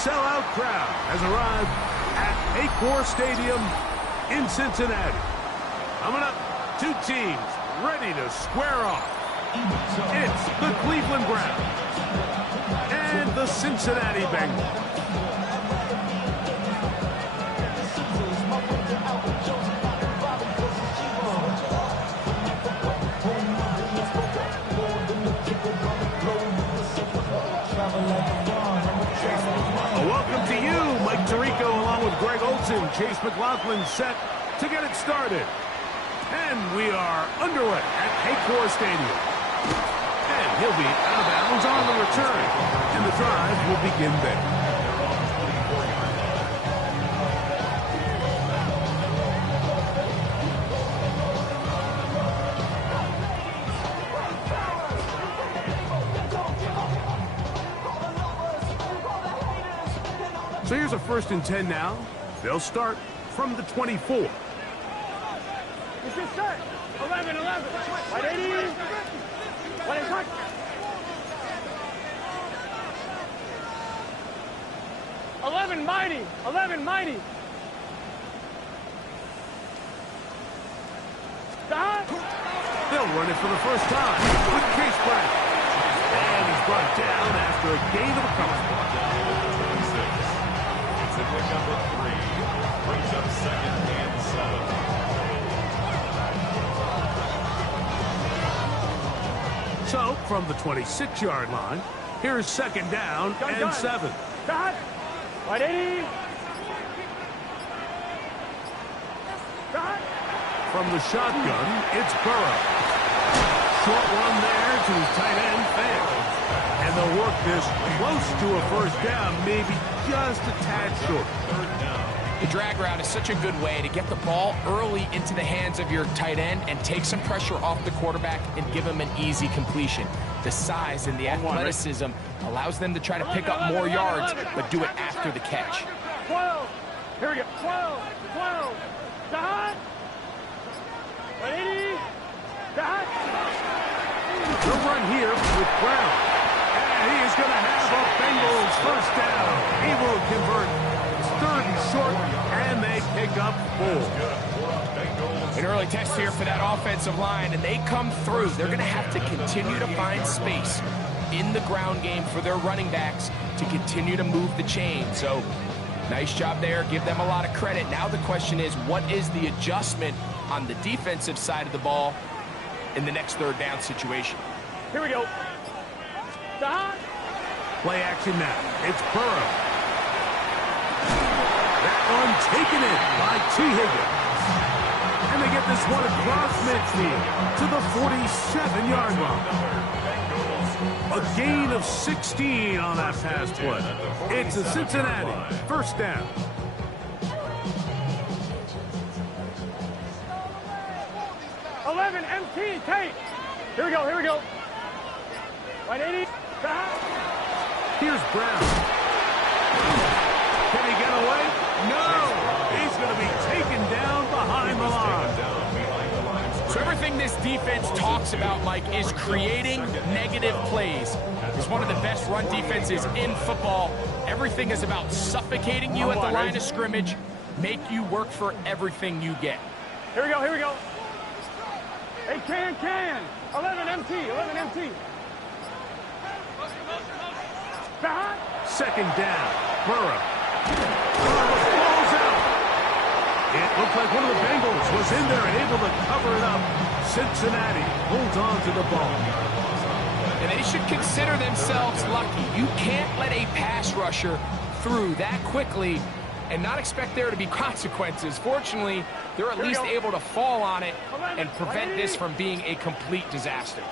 sellout crowd has arrived at Paycor Stadium in Cincinnati. Coming up, two teams ready to square off. It's the Cleveland Browns and the Cincinnati Bengals. Welcome to you, Mike Tirico, along with Greg Olson. Chase McLaughlin set to get it started. And we are underway at Paycor Stadium. And he'll be out of bounds on the return. And the drive will begin there. So here's a 1st and 10 now. They'll start from the 24. It's set. 11, 11. Right 80. What is it? 11 mighty. 11 mighty. Stop. They'll run it for the first time with Chase Brown. And he's brought down after a gain of a couple. Pick up at 3, brings up 2nd and 7. So, from the 26-yard line, here's 2nd down and 7. Stop. Right 80. Stop. From the shotgun, it's Burrow. Short one there to his tight end, fails. And they'll work this close to a 1st down, maybe just a tad short. 3rd down. The drag route is such a good way to get the ball early into the hands of your tight end and take some pressure off the quarterback and give him an easy completion. The size and the athleticism allows them to try to pick up more yards, but do it after the catch. 12. Here we go. 12. 12. Stop. 80. Stop. The run here with Brown. And he is going to have a Bengals 1st down. He will convert. 3rd and short, and they pick up 4. An early test here for that offensive line, and they come through. They're going to have to continue to find space in the ground game for their running backs to continue to move the chain. So, nice job there. Give them a lot of credit. Now the question is, what is the adjustment on the defensive side of the ball in the next 3rd down situation? Here we go. Stop. Play action now. It's Burrow. That one taken in by T. Higgins. And they get this one across midfield to the 47-yard line. A gain of 16 on that pass play. It's a Cincinnati 1st down. MT, Tate. Here we go, here we go. 180. Here's Brown. Can he get away? No. He's going to be taken down behind the line. So everything this defense talks about, Mike, is creating negative plays. It's one of the best run defenses in football. Everything is about suffocating you at the line of scrimmage, make you work for everything you get. Here we go, here we go. Hey, can. 11 MT, 11 MT. 2nd down. Burrow. Falls out. It looked like one of the Bengals was in there and able to cover it up. Cincinnati holds on to the ball. And they should consider themselves lucky. You can't let a pass rusher through that quickly and not expect there to be consequences. Fortunately, they're at least able to fall on it and prevent this from being a complete disaster.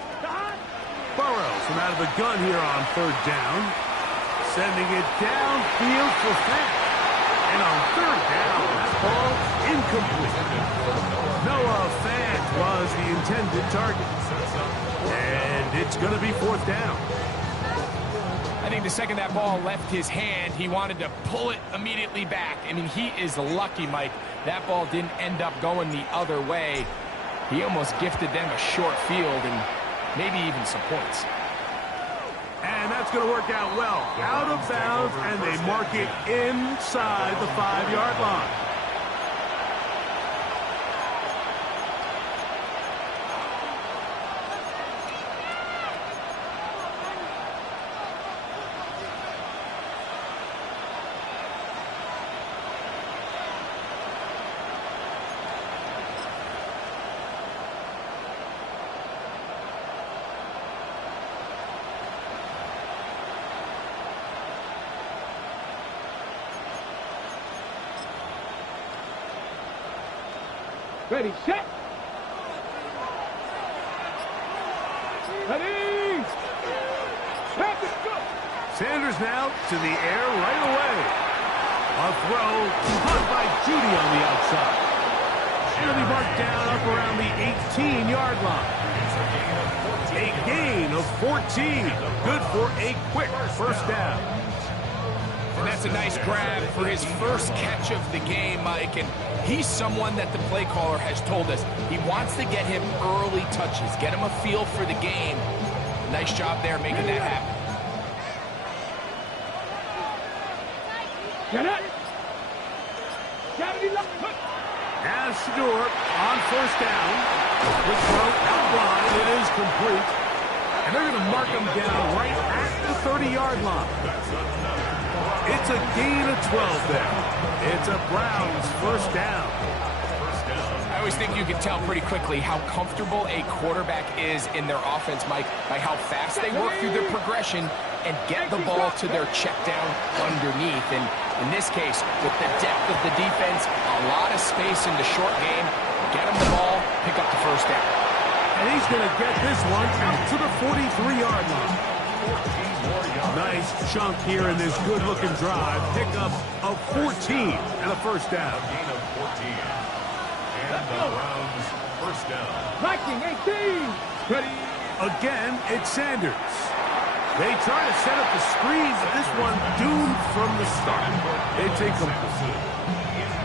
Burrows from out of the gun here on 3rd down. Sending it downfield for Fant. And on 3rd down, that ball incomplete. Noah Fant was the intended target. And it's going to be 4th down. I think the second that ball left his hand, he wanted to pull it immediately back. I mean, he is lucky, Mike. That ball didn't end up going the other way. He almost gifted them a short field and maybe even some points. And that's That's going to work out well. Out of bounds, and they mark it inside the 5-yard line. Ready, set. Ready. Set, go. Sanders now to the air right away. A throw caught by Judy on the outside. It'll be marked down up around the 18-yard line. A gain of 14. Good for a quick first down. And that's a nice grab for his first catch of the game, Mike. And he's someone that the play caller has told us he wants to get him early touches, get him a feel for the game. Nice job there making that happen. Get it. As Stewart on first down. Quick throw out wide. It is complete. And they're going to mark him down right at the 30-yard line. It's a gain of 12 there. It's a Browns first down. I always think you can tell pretty quickly how comfortable a quarterback is in their offense, Mike, by how fast they work through their progression and get the ball to their check down underneath. And in this case, with the depth of the defense, a lot of space in the short game, get him the ball, pick up the first down. And he's going to get this one out to the 43-yard line. Nice chunk here in this good-looking drive. Pickup of 14 and a first down. Gain of 14. And the Browns first down. Viking 18. Ready. Again, it's Sanders. They try to set up the screen, but this one doomed from the start. It's incomplete.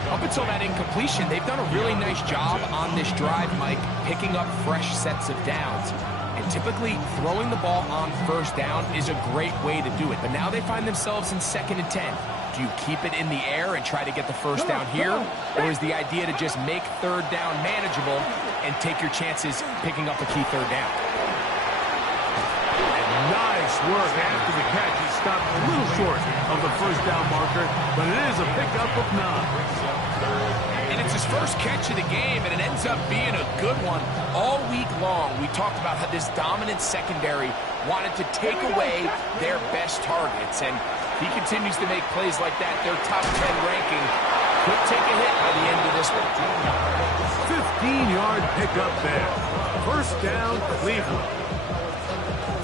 Up until that incompletion, they've done a really nice job on this drive, Mike, picking up fresh sets of downs. And typically, throwing the ball on first down is a great way to do it. But now they find themselves in 2nd and 10. Do you keep it in the air and try to get the first down here? Or is the idea to just make 3rd down manageable and take your chances picking up a key 3rd down? Nice work after the catch. He stopped a little short of the first down marker, but it is a pickup of 9. And it's his first catch of the game, and it ends up being a good one. All week long, we talked about how this dominant secondary wanted to take away their best targets, and he continues to make plays like that. Their top 10 ranking could take a hit by the end of this one. 15-yard pickup there. First down, Cleveland.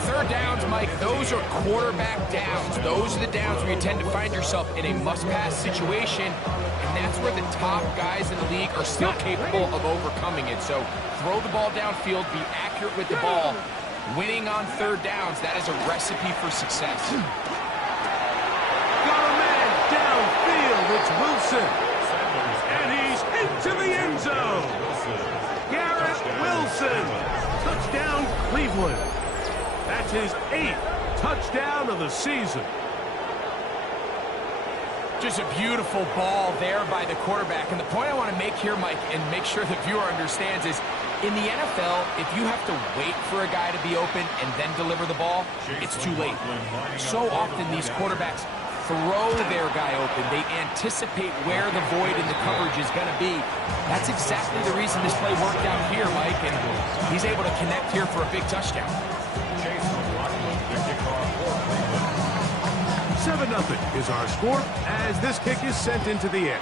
3rd downs, Mike, those are quarterback downs. Those are the downs where you tend to find yourself in a must-pass situation, and that's where the top guys in the league are still capable of overcoming it. So throw the ball downfield, be accurate with the ball. Winning on 3rd downs, that is a recipe for success. Got a man downfield. It's Wilson. And he's into the end zone. Garrett Wilson. Touchdown, Cleveland. That's his 8th touchdown of the season. Just a beautiful ball there by the quarterback. And the point I want to make here, Mike, and make sure the viewer understands is, in the NFL, if you have to wait for a guy to be open and then deliver the ball, it's too late. So often these quarterbacks throw their guy open. They anticipate where the void in the coverage is going to be. That's exactly the reason this play worked out here, Mike, and he's able to connect here for a big touchdown. 7-0 is our score as this kick is sent into the air.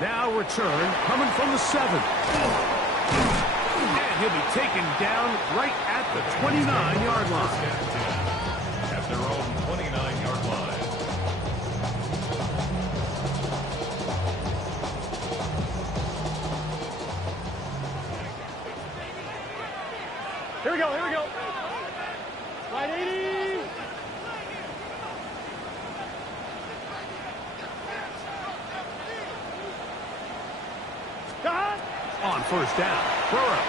Now return coming from the 7. And he'll be taken down right at the 29-yard line. At their own 29-yard line. Here we go, here we go. Right 80. On first down, Burrow.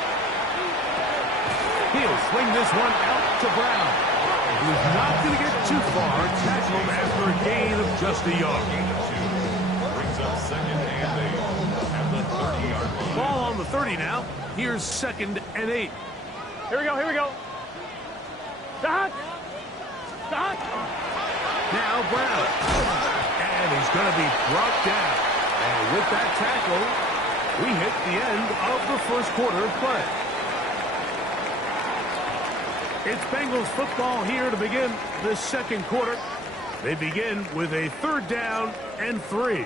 He'll swing this one out to Brown. He's not going to get too far. Tackle him after a gain of just a yard. Brings up second and 8 at the 30-yard line. Ball on the 30 now. Here's 2nd and 8. Here we go, here we go. Stop. Stop. Now Brown. And he's going to be brought down. And with that tackle, we hit the end of the first quarter of play. It's Bengals football here to begin the second quarter. They begin with a 3rd down and 3.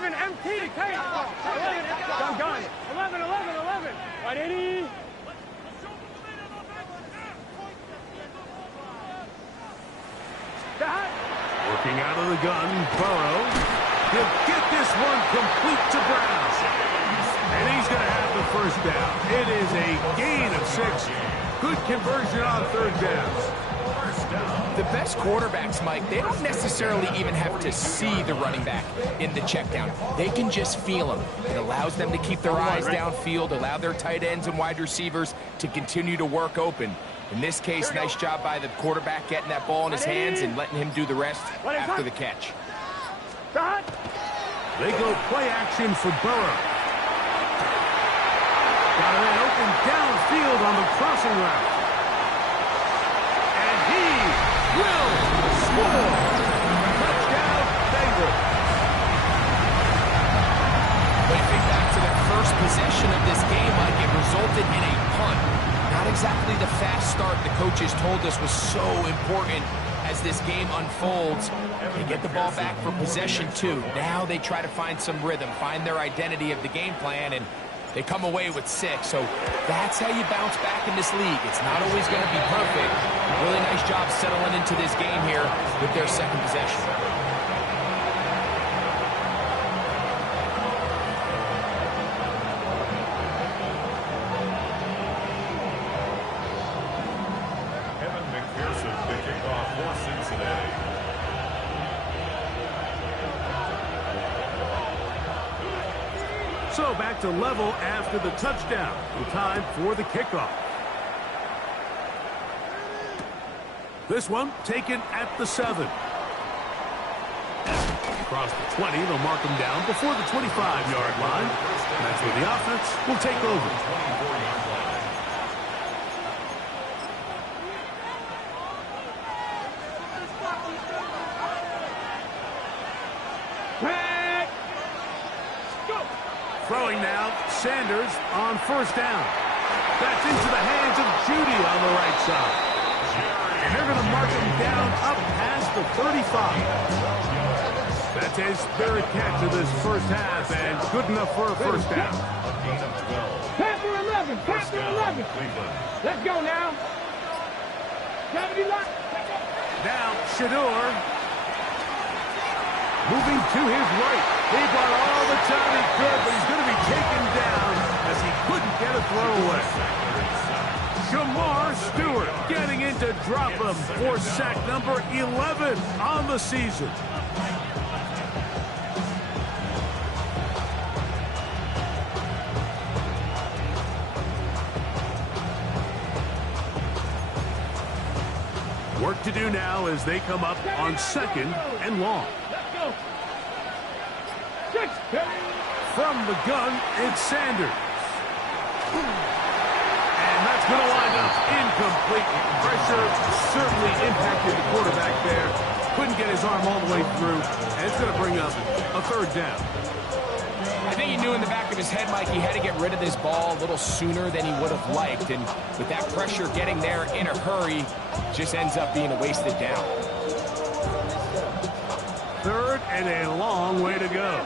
MT to Kate. 11, gun. 11. Right, Eddie. Working out of the gun, Burrow. He'll get this one complete to Brown. And he's going to have the first down. It is a gain of 6. Good conversion on 3rd down. The best quarterbacks, Mike, they don't necessarily even have to see the running back in the check down. They can just feel him. It allows them to keep their eyes downfield, allow their tight ends and wide receivers to continue to work open. In this case, nice job by the quarterback getting that ball in his hands and letting him do the rest after the catch. They go play action for Burrow. Got a man open downfield on the crossing route. And he will score. Touchdown, Bengals. When you think back to the first possession of this game, Mike, it resulted in a punt. Not exactly the fast start the coaches told us was so important as this game unfolds. They get the ball back for possession 2. Now they try to find some rhythm, find their identity of the game plan, and they come away with 6. So that's how you bounce back in this league. It's not always going to be perfect. Really nice job settling into this game here with their second possession. Evan McPherson to kick off for Cincinnati. So back to level after the touchdown. In time for the kickoff. This one taken at the 7. Across the 20, they'll mark him down before the 25-yard line. And that's where the offense will take over. 24-yard line. Throwing now, Sanders on first down. That's into the hands of Judy on the right side. And they're going to mark him down up past the 35. That's his 3rd catch of this first half, and good enough for a first down. A gain of 12. Pass for 11. Pass for 11. Cleveland. Let's go now. Gotta be locked. Now, Shador moving to his right. He brought all the time he could, but he's going to be taken down as he couldn't get a throw away. Jamar Stewart getting in to drop him for sack number 11 on the season. Work to do now as they come up on 2nd and long. Let's go. From the gun, it's Sanders. And that's going to wind up incomplete. Pressure certainly impacted the quarterback there. Couldn't get his arm all the way through. And it's going to bring up a 3rd down. I think he knew in the back of his head, Mike, he had to get rid of this ball a little sooner than he would have liked. And with that pressure getting there in a hurry, just ends up being a wasted down. 3rd and a long way to go.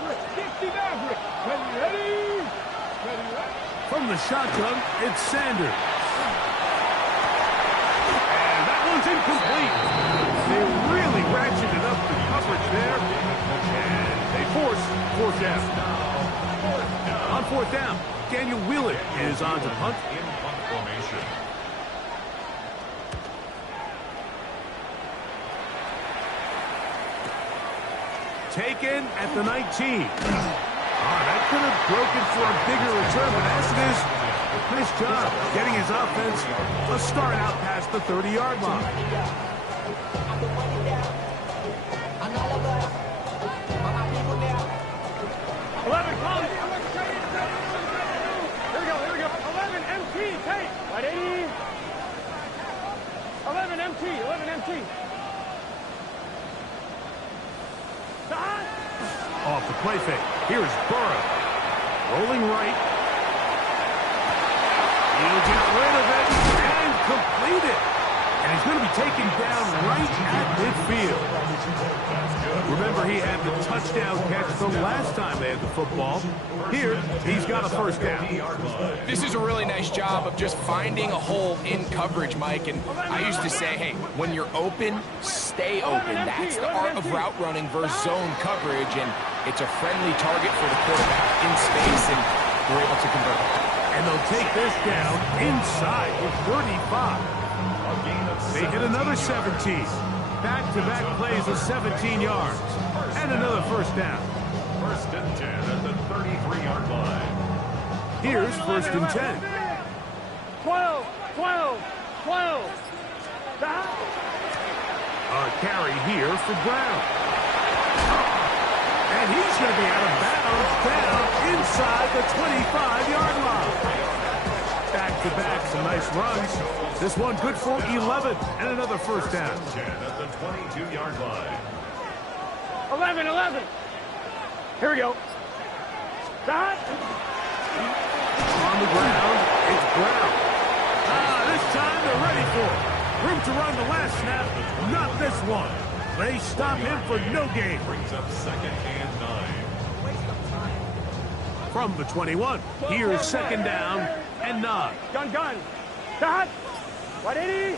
From the shotgun, it's Sanders. And that one's incomplete. They really ratcheted up the coverage there. And they force 4th down. On 4th down, Daniel Wheeler is on to punt. In punt formation. taken at the 19. That could have broken for a bigger return, but as it is, nice job getting his offense a start out past the 30-yard line. Here we go. 11 MT, take. Right 80. 11 MT. Off the play fake. Here's Burrow. Rolling right. He'll get rid of it and complete it. And he's going to be taken down right at midfield. Remember, he had the touchdown catch the last time they had the football. Here, he's got a first down. This is a really nice job of just finding a hole in coverage, Mike. And I used to say, hey, when you're open, stay open. That's the art of route running versus zone coverage. And it's a friendly target for the quarterback in space, and we're able to convert. And they'll take this down inside the 35. They hit another 17. Back-to-back plays of 17 yards. And another first down. First and 10 at the 33-yard line. Here's first and 10. 12. A carry here for Brown. And he's going to be out of bounds down inside the 25-yard line. Back-to-back, some nice runs. This one good for 11 and another first down. 10 at the 22-yard line. 11. Here we go. Dot. On the ground, it's Brown. This time they're ready for it. Room to run the last snap, not this one. They stop him for no gain. Brings up second and 9. From the 21, here's second down and 9. Gun. Dot. 180.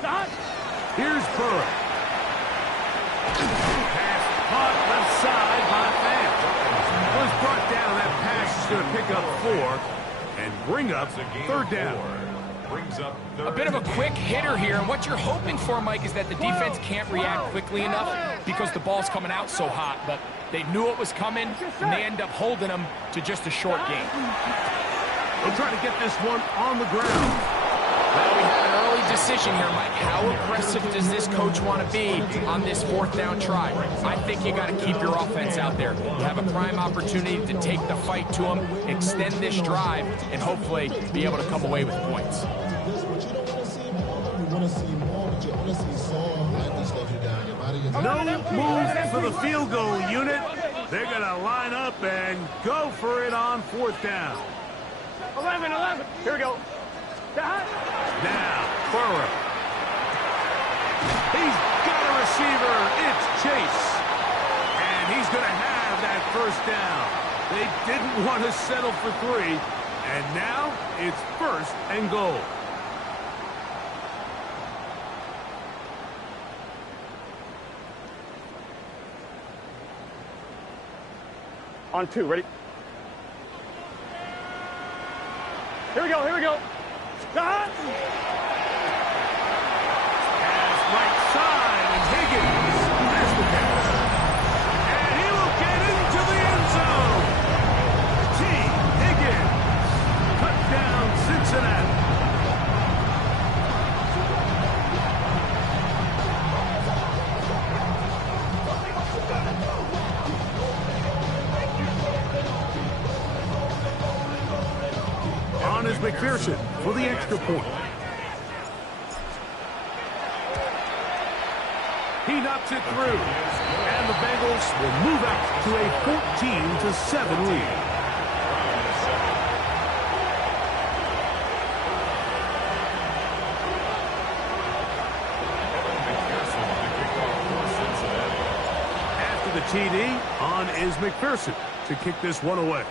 Dot. Here's Burrow. Pass caught left side by Fant. Was brought down. That pass is going to pick up 4 and bring up third down. Brings up A bit of a quick hitter here, and what you're hoping for, Mike, is that the defense can't react quickly enough because the ball's coming out so hot, but they knew it was coming, and they end up holding them to just a short gain. They'll try to get this one on the ground. Well, we have an early decision here, Mike. How aggressive does this coach want to be on this fourth down try? I think you got to keep your offense out there. You have a prime opportunity to take the fight to them, extend this drive, and hopefully be able to come away with points. No move for the field goal unit. They're going to line up and go for it on fourth down. 11. Here we go. Dot. Now, Burrow. He's got a receiver. It's Chase. And he's going to have that first down. They didn't want to settle for 3. And now it's first and goal. On 2, ready? Here we go. Dot. Pass right side, and Higgins has the pass. And he will get into the end zone. T. Higgins. Touchdown, Cincinnati. On is McPherson for the extra point. He knocks it through. And the Bengals will move out to a 14-7 lead. After the TD, on is McPherson to kick this one away.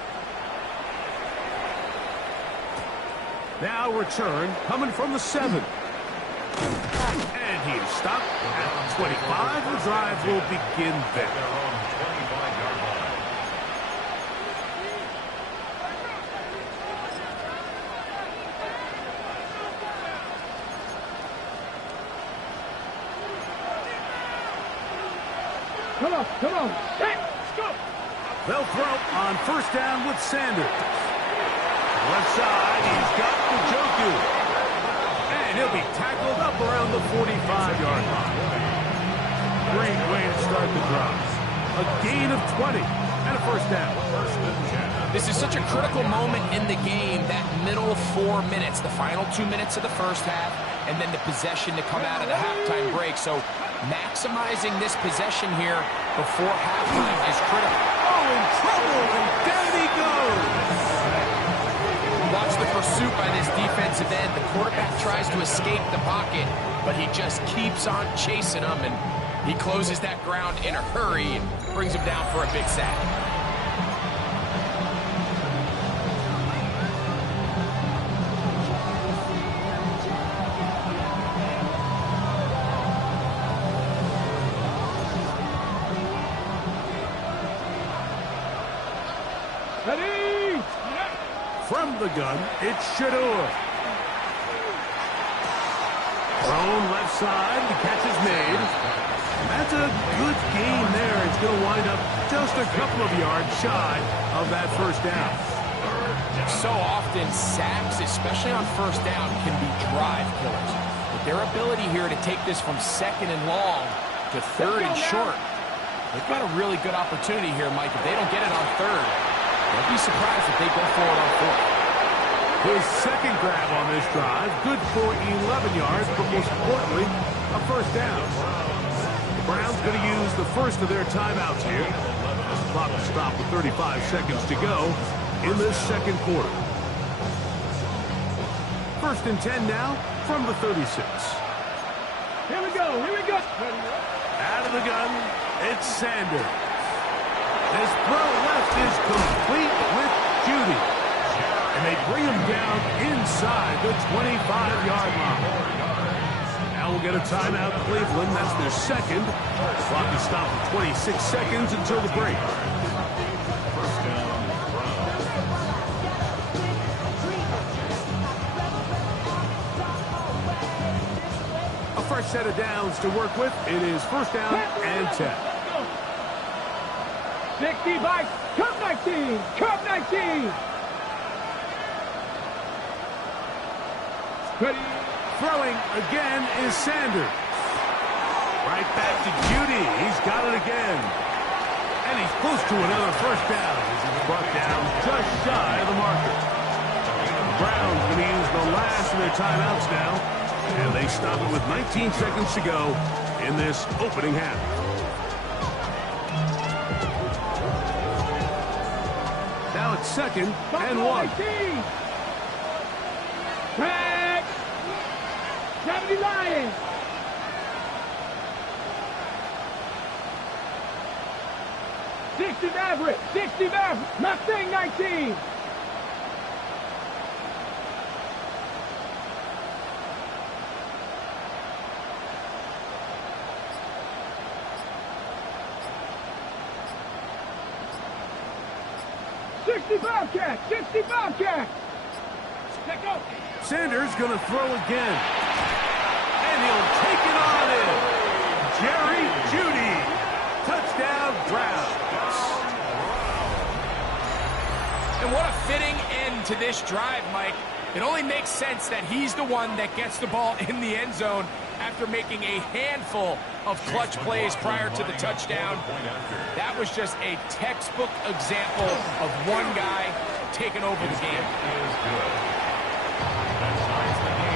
Now return coming from the 7. And he is stopped at the 25. The drive will begin there. Come on. Hey, let's go. They'll throw on first down with Sanders. Left side, he's got Njoku. And he'll be tackled up around the 45-yard line. Great way to start the drive. A gain of 20 and a first down. This is such a critical moment in the game, that middle 4 minutes, the final 2 minutes of the first half, and then the possession to come out of the halftime break. So maximizing this possession here before halftime is critical. Oh, in trouble, and down he goes. Watch the pursuit by this defensive end. The quarterback tries to escape the pocket, but he just keeps on chasing him, and he closes that ground in a hurry and brings him down for a big sack. Ready? From the gun, it's Shedeur. Thrown left side, the catch is made. That's a good gain there. It's going to wind up just a couple of yards shy of that first down. So often, sacks, especially on first down, can be drive killers. But their ability here to take this from second and long to third and short, they've got a really good opportunity here, Mike. If they don't get it on third, don't be surprised if they go forward on fourth. His second grab on this drive, good for 11 yards, but most importantly, a first down. The Browns going to use the first of their timeouts here. The clock will stop with 35 seconds to go in this second quarter. First and 10 now from the 36. Here we go. Out of the gun, it's Sanders. His throw left is complete with Judy. And they bring him down inside the 25-yard line. Now we'll get a timeout, Cleveland. That's their second. The clock is stopped at 26 seconds until the break. A fresh set of downs to work with. It is first down and 10. 65, Cup 19. Ready? Throwing again is Sanders. Right back to Judy. He's got it again. And he's close to another first down as he's brought down just shy of the marker. The Browns going to use the last of their timeouts now. And they stop it with 19 seconds to go in this opening half. Now it's second and 1. Back. 70 Lions. Sixty Maverick. Mustang 19. Sixty Bobcat. Let go. Sanders going to throw again. And he'll take it on in. Jerry Judy. Touchdown, Browns. And what a fitting end to this drive, Mike. It only makes sense that he's the one that gets the ball in the end zone after making a handful of clutch plays prior to the touchdown. That was just a textbook example of one guy taking over the game. That ties the game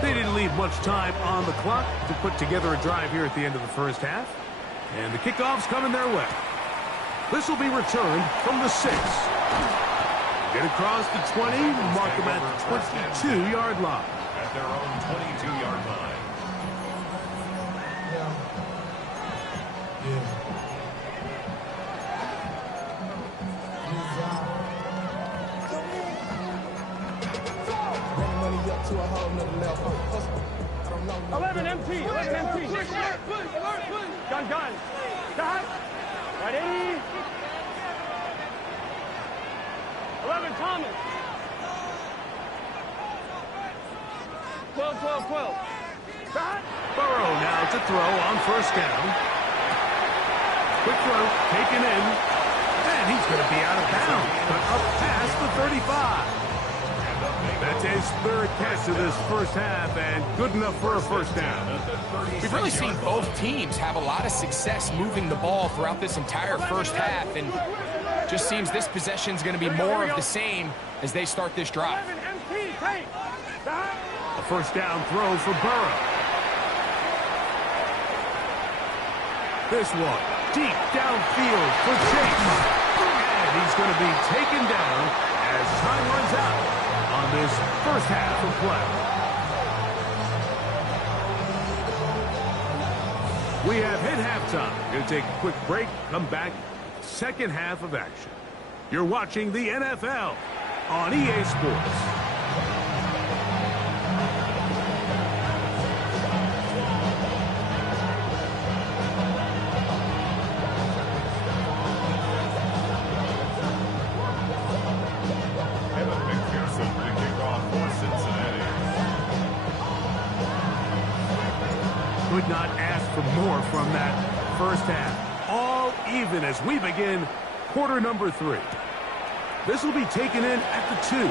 They didn't leave much time on the clock to put together a drive here at the end of the first half. And the kickoff's coming their way. This will be returned from the 6. Get across the 20, mark them at the 22-yard line. at their own 22-yard line. 11 MT, 11 MT. Gun. Stop. Ready. 11 Thomas. 12. Stop. Burrow now to throw on first down. Quick throw, taken in. And he's going to be out of bounds, but up past the 35. That's his third catch of this first half, and good enough for a first down. We've really seen both teams have a lot of success moving the ball throughout this entire first half, and just seems this possession is going to be more of the same as they start this drive. 11 MT, take. Stop. A first down throw for Burrow. This one, deep downfield for Chase. And he's going to be taken down as time runs out on this first half of play. We have hit halftime. Going to take a quick break, come back, second half of action. You're watching the NFL on EA Sports. Could not ask for more from that first half. All even as we begin quarter number 3. This will be taken in at the 2.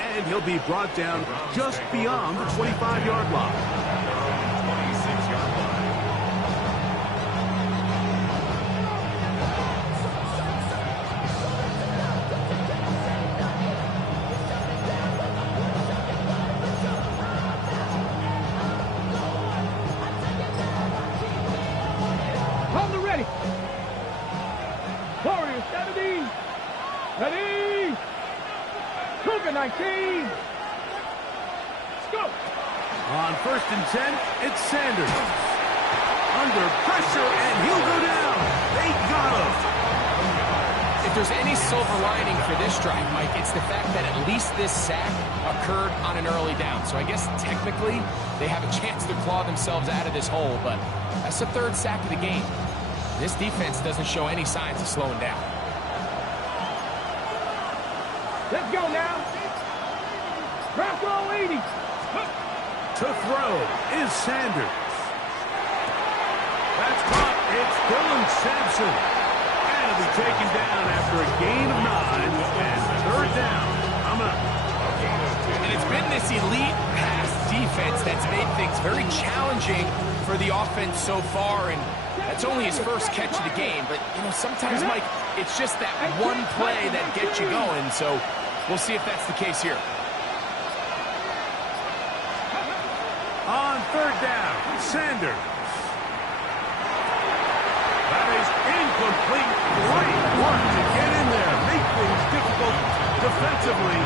And he'll be brought down just beyond the 25-yard line. 26-yard line. Warriors 70. Ready. Cougar 19. Let's go. On first and 10, it's Sanders. Under pressure, and he'll go down. They got him. If there's any silver lining for this drive, Mike, it's the fact that at least this sack occurred on an early down. So I guess technically they have a chance to claw themselves out of this hole, but that's the third sack of the game. This defense doesn't show any signs of slowing down. Let's go now. Draft all 80. To throw is Sanders. That's caught. It's Dylan Sampson. And it'll be taken down after a gain of 9 and third down. I'm up. And it's been this elite pass defense that's made things very challenging for the offense so far, and that's only his first catch of the game. But, you know, sometimes, Mike, it's just that one play that gets you going, so we'll see if that's the case here. On third down, Sanders. That is incomplete. Great work to get in there, make things difficult defensively.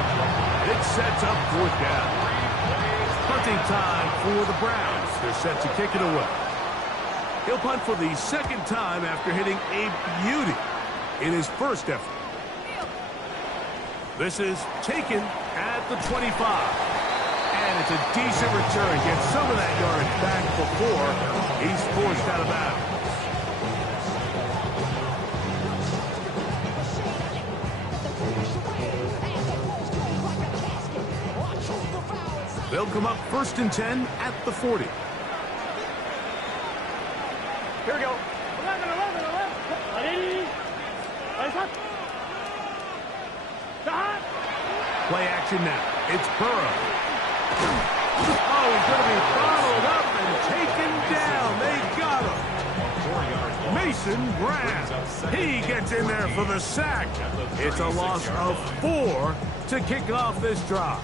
It sets up fourth down. Punting time for the Browns. They're set to kick it away. He'll punt for the second time after hitting a beauty in his first effort. This is taken at the 25. And it's a decent return. Gets some of that yardage back before he's forced out of bounds. They'll come up first and 10 at the 40. Here we go. 11. Ready. Eyes up. Stop. Play action now. It's Burrow. Oh, he's going to be bottled up and taken down. They got him. Mason Brown. He gets in there for the sack. It's a loss of 4 to kick off this drive.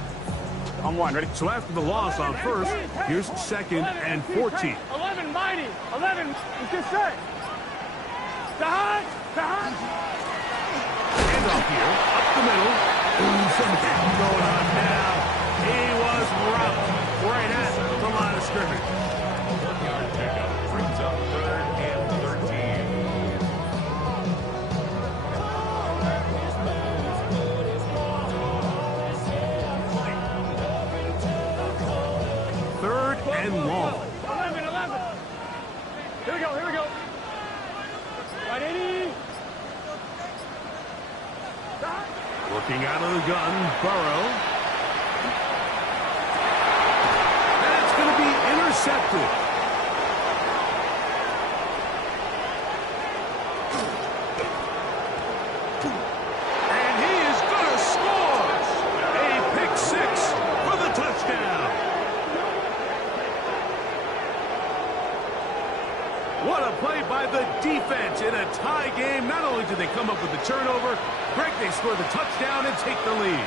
On 1, ready? So after the loss on first, here's second and 14. 11 mighty. 11. It's just set. Stop. Hand off here, up the middle. Ooh, some hitting going on now. He was rough right at the line of scrimmage. 1-yard pickup brings up third and 13. Here we go, here we go. Right, 80. Working out of the gun, Burrow. And it's going to be intercepted. And he is going to score. A pick six for the touchdown. What a play by the defense in a tie game. Not only did they come up with the turnover, Greg, they score the touchdown and take the lead.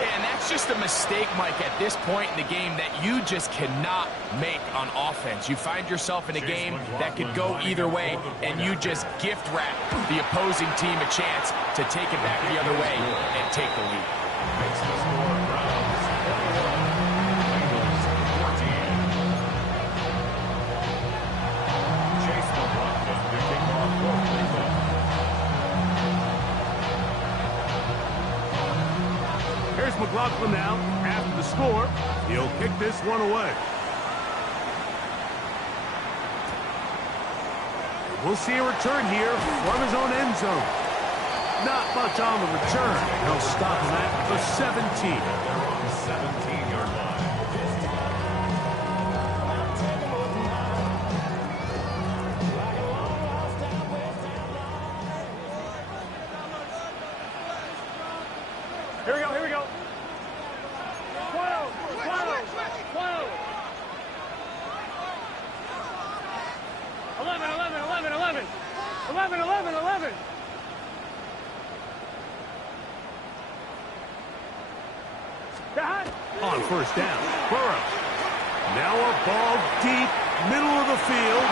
And that's just a mistake, Mike, at this point in the game that you just cannot make on offense. You find yourself in a game that could go either way, and you just gift wrap the opposing team a chance to take it back the other way and take the lead. Makes the score Browns 41, Bengals 14. Chase McLaughlin to kick off for Cleveland. Here's McLaughlin now. After the score, he'll kick this one away. We'll see a return here from his own end zone. Not much on the return. He'll stop him at the 17. They're on the 17-yard line. Here we go, here we go. 12, 12, 12. 11, 11, 11, 11. 11, 11, 11. On first down, Burrow. Now a ball deep, middle of the field.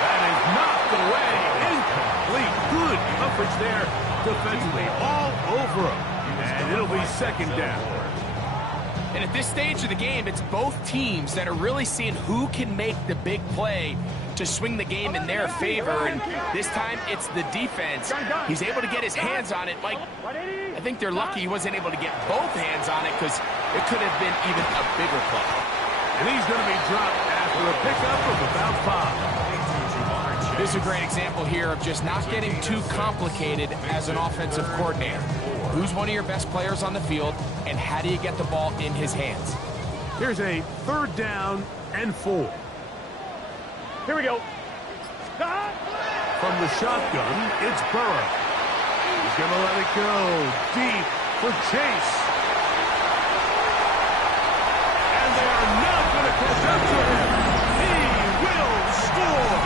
That is knocked away. Incomplete. Good coverage there defensively. All over him. And it'll be second down. And at this stage of the game, it's both teams that are really seeing who can make the big play to swing the game in their favor. And this time, it's the defense. He's able to get his hands on it. Mike, I think they're lucky he wasn't able to get both hands on it because it could have been even a bigger play. And he's going to be dropped after a pickup of about 5. This is a great example here of just not getting too complicated as an offensive coordinator. Who's one of your best players on the field, and how do you get the ball in his hands? Here's a third down and 4. Here we go. From the shotgun, it's Burrow. He's going to let it go deep for Chase. And they are not going to catch up to him. He will score.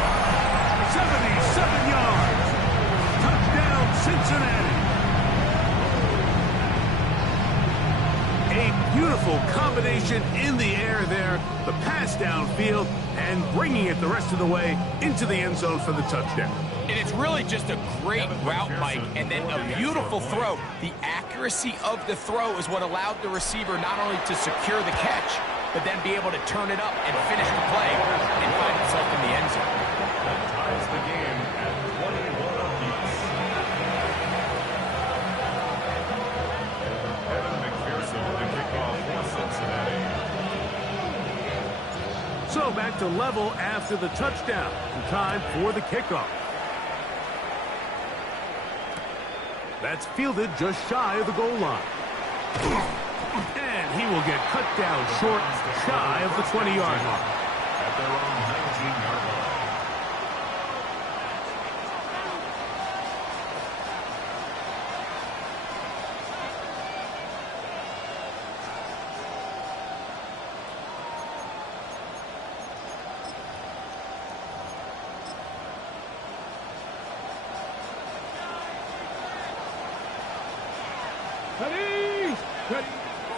77 yards. Touchdown, Cincinnati. A beautiful combination in the air there. The pass downfield and bringing it the rest of the way into the end zone for the touchdown. And it's really just a great route, Mike, and then a beautiful throw. The accuracy of the throw is what allowed the receiver not only to secure the catch, but then be able to turn it up and finish the play and find himself in the end zone. That ties the game at 21 apiece. Evan McPherson to kick off for Cincinnati. So back to level after the touchdown. Time for the kickoff. That's fielded just shy of the goal line. And he will get cut down short, shy of the 20-yard line. At their own 19-yard line.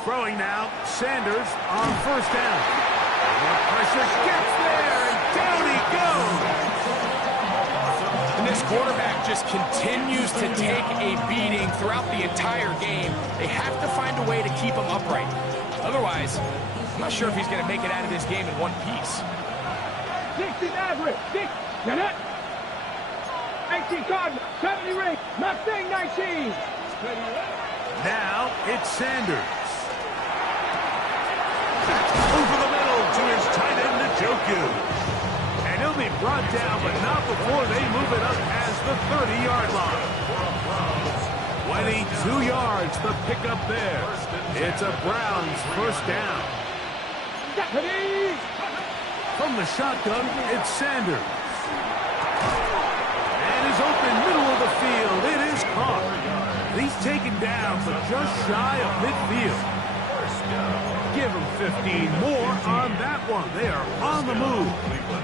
Throwing now, Sanders on first down. And the pressure gets there, and down he goes. And this quarterback just continues to take a beating throughout the entire game. They have to find a way to keep him upright. Otherwise, I'm not sure if he's going to make it out of this game in one piece. 60 average. 6. Get it. 18 Cardinal. 70 ring. Mustang 19. Now it's Sanders. Over the middle to his tight end, Njoku. And And he'll be brought down, but not before they move it up past the 30-yard line. 22 yards, the pickup there. It's a Browns first down. From the shotgun, it's Sanders. And is open middle of the field. It is caught. He's taken down, but just shy of midfield. Give him 15 more on that one. They are on the move.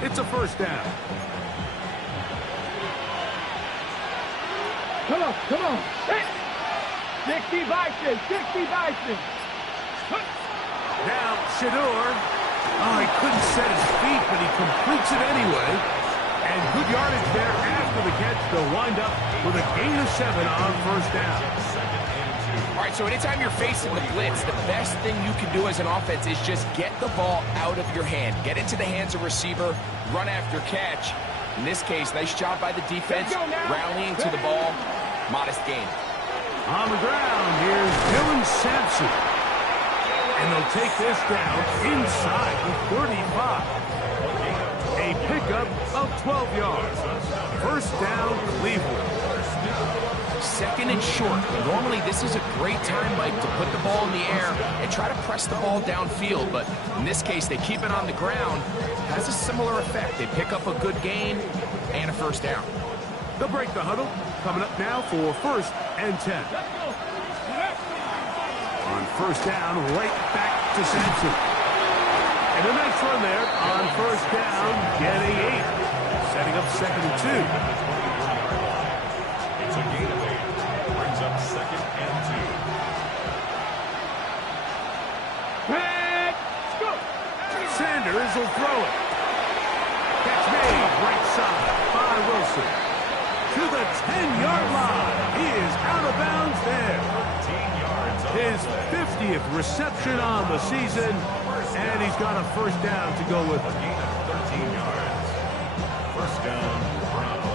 It's a first down. Come on, come on. 60 Bison, 60 Bison. Now, Shedeur. Oh, he couldn't set his feet, but he completes it anyway. And good yardage there after the catch. They'll wind up with a gain of 7 on first down. All right, so anytime you're facing the blitz, the best thing you can do as an offense is just get the ball out of your hand. Get into the hands of receiver, run after catch. In this case, nice job by the defense, rallying to the ball. Modest gain. On the ground, here's Dylan Sampson. And they'll take this down inside the 35. A pickup of 12 yards. First down, Cleveland. Second and short. Normally, this is a great time, Mike, to put the ball in the air and try to press the ball downfield. But in this case, they keep it on the ground. Has a similar effect. They pick up a good gain and a first down. They'll break the huddle. Coming up now for first and 10. On first down, right back to Sampson. And a nice run there on first down, getting 8. Setting up second and 2. It's a gain of 8. Brings up second and 2. Sanders will throw it. Catch made, right side by Wilson. To the 10-yard line. He is out of bounds there. 13 yards. His 50th reception on the season, and he's got a first down to go with it. Gain of 13 yards. First down, Browns.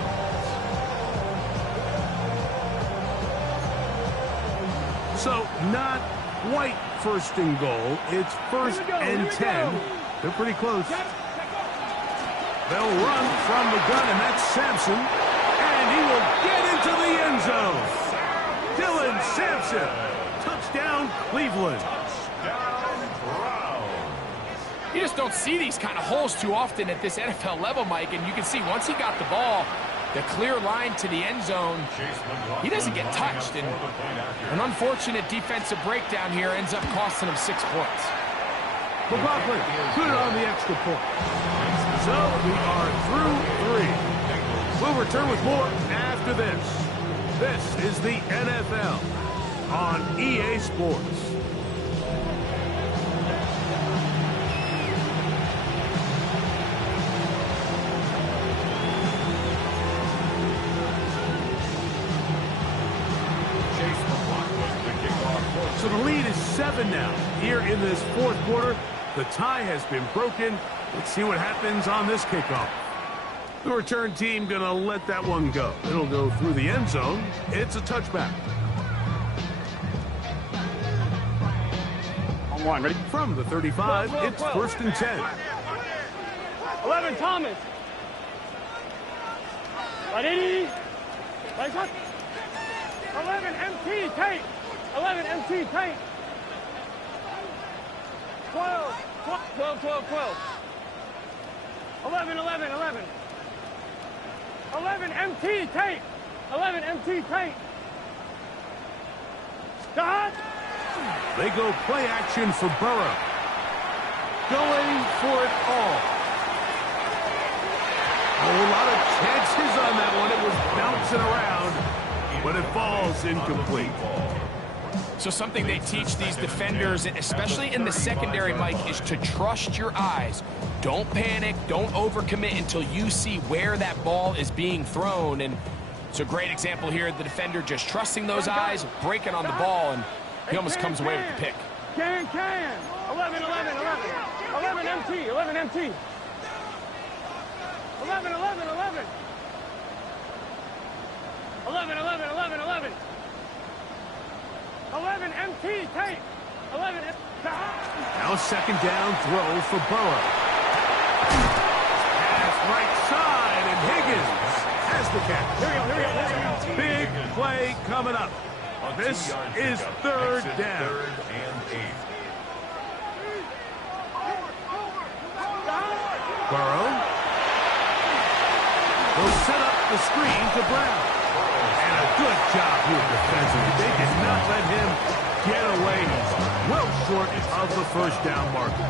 So not quite first and goal. It's first and 10. They're pretty close. They'll run from the gun, and that's Sampson. And he will get into the end zone. Dylan Sampson. Touchdown, Cleveland. You just don't see these kind of holes too often at this NFL level, Mike. And you can see once he got the ball, the clear line to the end zone, he doesn't get touched. And an unfortunate defensive breakdown here ends up costing him 6 points. McLaughlin put it on the extra point. So we are through 3. We'll return with more after this. This is the NFL on EA Sports. So the lead is 7 now. Here in this fourth quarter, the tie has been broken. Let's see what happens on this kickoff. The return team going to let that one go. It'll go through the end zone. It's a touchback. On one, ready? From the 35, it's first and 10. 11 Thomas. Ready? Right up. 11 MT Tate. 11 MT Tate. 12. 11 MT Tate. 11 MT Tate. Start. They go play action for Burrow. Going for it all. A lot of chances on that one. It was bouncing around, but it falls incomplete. So something they teach these defenders, especially in the secondary, Mike, is to trust your eyes. Don't panic. Don't overcommit until you see where that ball is being thrown. And it's a great example here. The defender just trusting those eyes, breaking on the ball, and he almost comes away with the pick. 11 MT. 11 MT. 11. 11 MT Tate. 11. Now second down throw for Burrow. Pass right the catch. Big play coming up. This is third down. Third and 8. Burrow. Will set up the screen to Brown. And a good job here defensively. They did not let him get away. Well short of the first down marker.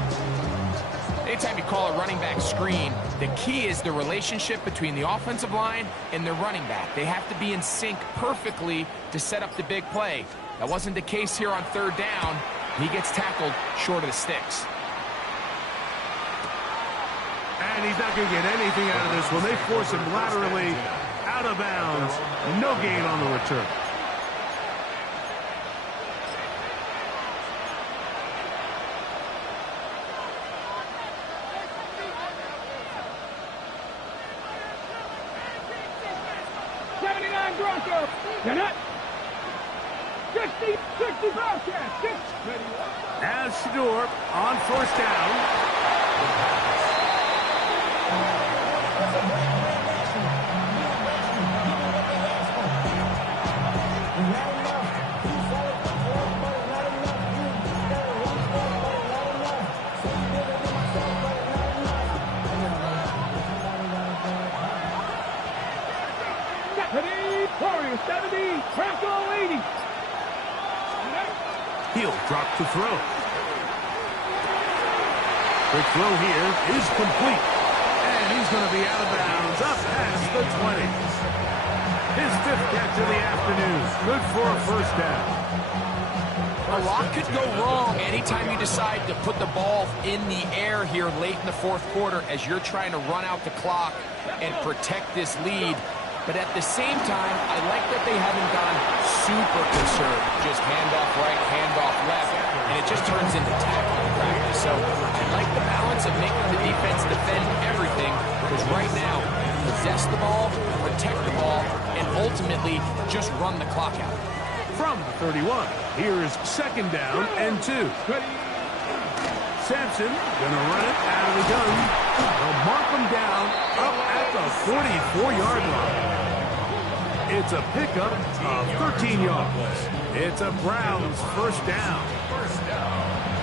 Anytime you call a running back screen, the key is the relationship between the offensive line and the running back. They have to be in sync perfectly to set up the big play. That wasn't the case here on third down. He gets tackled short of the sticks. And he's not going to get anything out of this one. They force him laterally out of bounds. No gain on the return. Broncos. You're not 60 Bobcats. As Shador on first down. Warriors 70, Bronco 80. He'll drop to throw. The throw here is complete. And he's going to be out of bounds up past the 20. His 5th catch of the afternoon. Good for a first down. A lot could go wrong anytime you decide to put the ball in the air here late in the fourth quarter as you're trying to run out the clock and protect this lead. But at the same time, I like that they haven't gone super conserved. Just handoff right, handoff left, and it just turns into tackling practice. So I like the balance of making the defense defend everything, because right now, possess the ball, protect the ball, and ultimately just run the clock out. From the 31, here is second down and 2. Sampson gonna run it out of the gun. They'll mark him down up at the 44-yard line. It's a pickup of 13 yards. It's a Browns first down.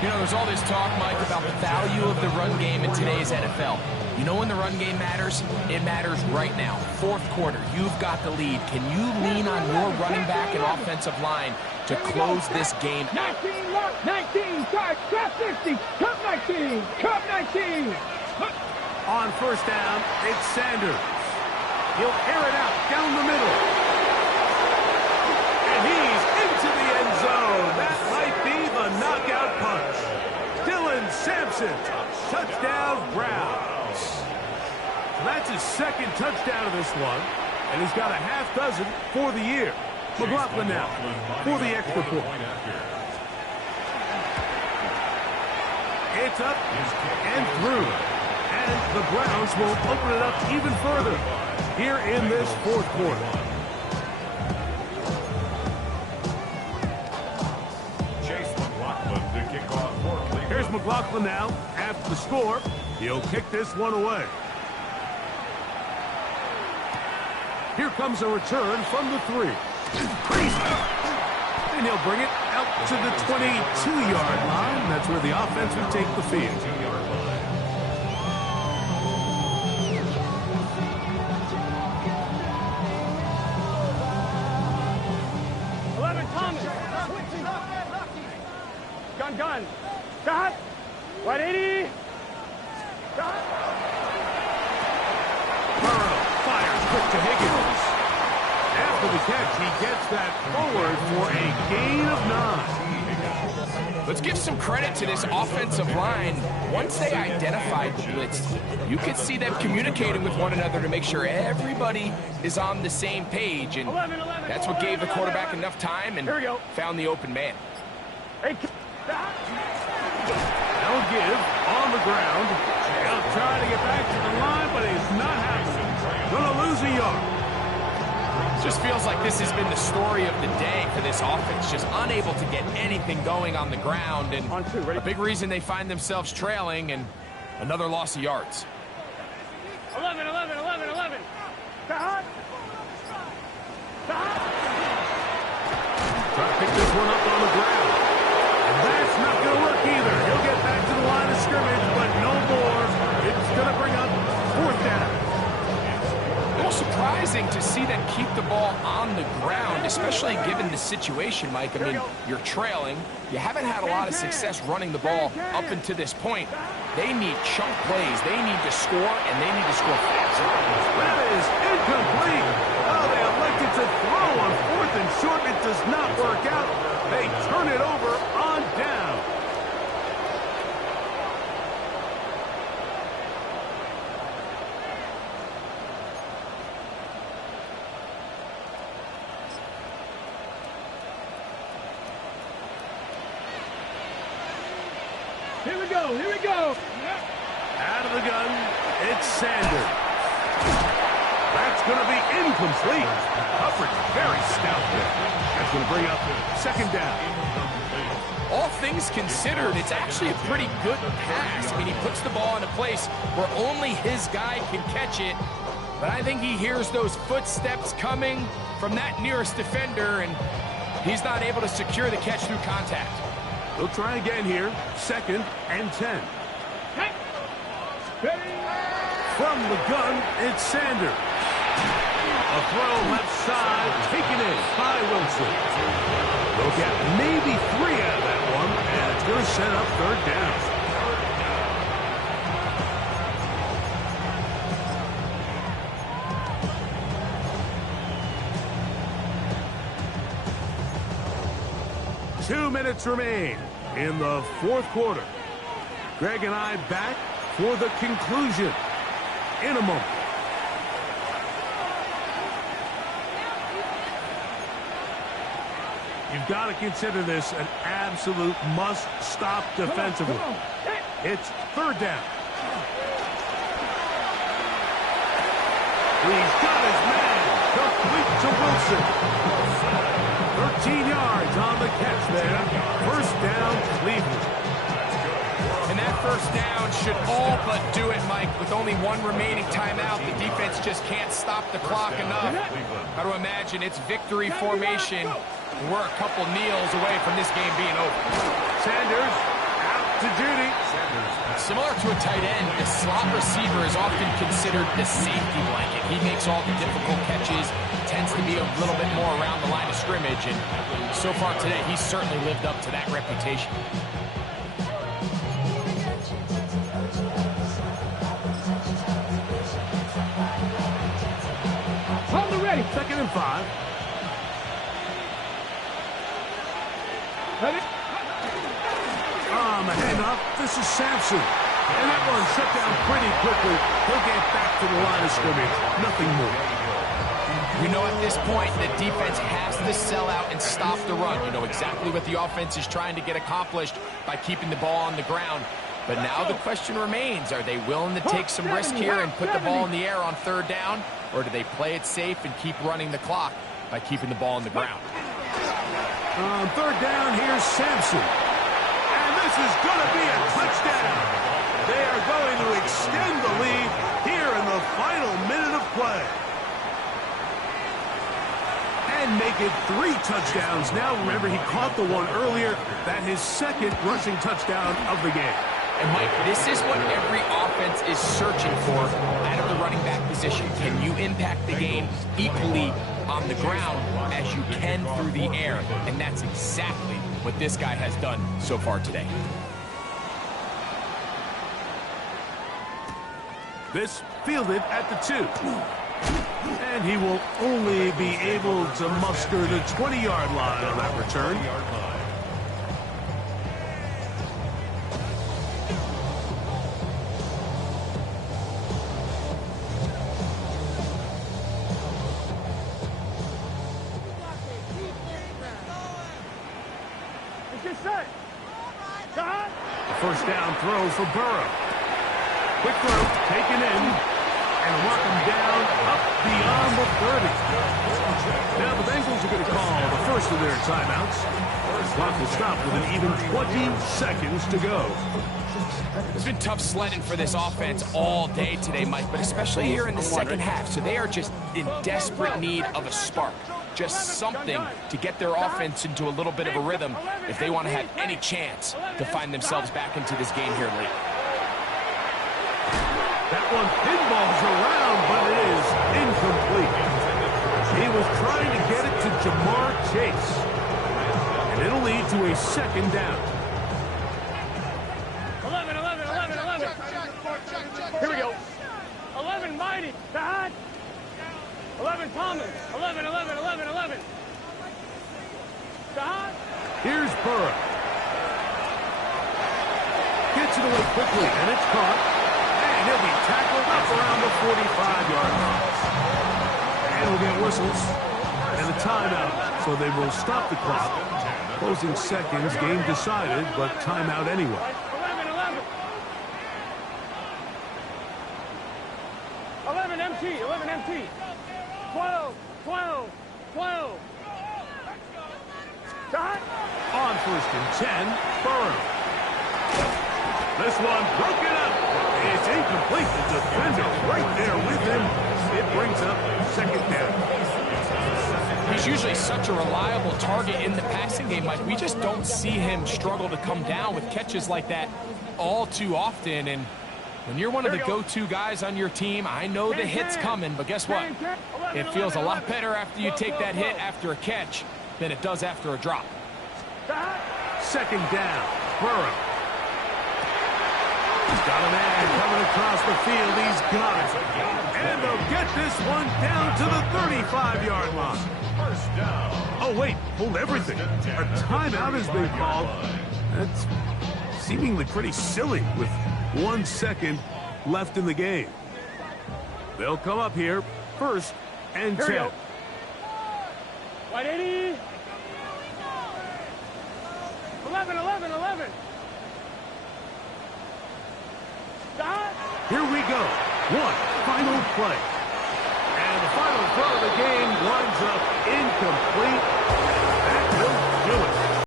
You know, there's all this talk, Mike, about the value of the run game in today's NFL. You know when the run game matters? It matters right now. Fourth quarter, you've got the lead. Can you lean on your running back and offensive line to close this game? 19, start, drop 50, come 19, come 19. On first down, it's Sanders. He'll air it out down the middle. And he's into the end zone. That might be the knockout punch. Dylan Sampson, touchdown Browns. That's his second touchdown of this one, and he's got a half dozen for the year. McLaughlin now for the extra point. It's up and through. And the Browns will open it up even further here in this fourth quarter. Chase McLaughlin to kick off for Cleveland. Here's McLaughlin now after the score. He'll kick this one away. Here comes a return from the 3. Crazy. And he'll bring it out to the 22-yard line. That's where the offense will take the field. 22-yard line. Gun. Stop. 180. Stop. Burrow fires quick to Higgins. After the catch, he gets that forward for a gain of 9. Let's give some credit to this offensive line. Once they identified the blitz, you could see them communicating with one another to make sure everybody is on the same page. And that's what gave the quarterback enough time and found the open man. They'll give on the ground. They'll try to get back to the line, but it's not happening. Gonna lose a yard. Just feels like this has been the story of the day for this offense. Just unable to get anything going on the ground. And a big reason they find themselves trailing and another loss of yards. 11. Stop. one up on the ground. And that's not going to work either. He'll get back to the line of scrimmage, but no more. It's going to bring up 4th down. A little surprising to see them keep the ball on the ground, especially given the situation, Mike. I mean, you're trailing. You haven't had a lot of success running the ball up until this point. They need chunk plays. They need to score, and they need to score fast. That is incomplete. Oh, they elected to throw on 4th and short. It does not work out. They turn it over on down. Here we go, here we go. Out of the gun, it's Sanders. That's going to be incomplete. Hubbard very stout there. That's going to bring up 2nd down. All things considered, it's actually a pretty good pass. I mean, he puts the ball in a place where only his guy can catch it. But I think he hears those footsteps coming from that nearest defender, and he's not able to secure the catch through contact. We'll try again here. 2nd and 10. From the gun, it's Sanders. A throw left side, taken in by Wilson. They'll get maybe 3 out of that one, and it's going to set up 3rd down. Two minutes remain in the 4th quarter. Greg and I back for the conclusion in a moment. You've got to consider this an absolute must-stop defensively. It's 3rd down. He's got his man. Complete to Wilson. 13 yards on the catch there. 1st down, Cleveland. And that 1st down should all but do it, Mike. With only 1 remaining timeout, the defense just can't stop the clock enough. Got to imagine it's victory formation. We're a couple kneels away from this game being over. Sanders out to duty. Similar to a tight end, the slot receiver is often considered the safety blanket. He makes all the difficult catches, tends to be a little bit more around the line of scrimmage, and so far today, he's certainly lived up to that reputation. On the ready. 2nd and 5. On the handoff, this is Sampson. And that one shut down pretty quickly. He'll get back to the line of scrimmage. Nothing more. You know, at this point, the defense has to sell out and stop the run. You know exactly what the offense is trying to get accomplished by keeping the ball on the ground. But now the question remains, are they willing to take some risk here and put the ball in the air on 3rd down? Or do they play it safe and keep running the clock by keeping the ball on the ground? On 3rd down, here's Sampson. And this is going to be a touchdown. They are going to extend the lead here in the final minute of play. And make it 3 touchdowns. Now, remember, he caught the one earlier. That his 2nd rushing touchdown of the game. And, Mike, this is what every offense is searching for out of the running back position. Can you impact the game equally on the ground as you can through the air? And that's exactly what this guy has done so far today. This fielded at the 2. And he will only be able to muster the 20-yard line on that return. The 1st down throw for Burrow. Quick throw, taken in, and walk him down up beyond the 30. Now the Bengals are going to call the first of their timeouts. Clock will stop with an even 20 seconds to go. It's been tough sledding for this offense all day today, Mike, but especially here in the second half. So they are just in desperate need of a spark. just something to get their offense into a little bit of a rhythm if they want to have any chance to find themselves back into this game here late. That one pinballs around, but it is incomplete. He was trying to get it to Jamar Chase. And it'll lead to a second down. 11. Here we go. 11 Mighty. Sahad. 11 Thomas. 11. Sahad. Here's Burrow. Gets it away quickly, and it's caught. And he'll be tackled up around the 45-yard line. And we'll get whistles and a timeout, so they will stop the clock. Closing seconds, game decided, but timeout anyway. 11 MT. 12. Sahad. On 1st and 10, Burrow. This one broken up. It's incomplete. The defender right there with him. It brings up second down. He's usually such a reliable target in the passing game, Mike. We just don't see him struggle to come down with catches like that all too often. And when you're one of the go-to guys on your team, I know the hit's coming, but guess what? It feels a lot better after you take that hit after a catch than it does after a drop. Second down, Burrow. He's got a man coming across the field. He's got it. And they'll get this one down to the 35-yard line. Oh, wait, hold everything. A timeout has been called. That's seemingly pretty silly with 1 second left in the game. They'll come up here, 1st and 10. White 80. 11. Sahad. Here we go. One final play. And the final throw of the game winds up incomplete.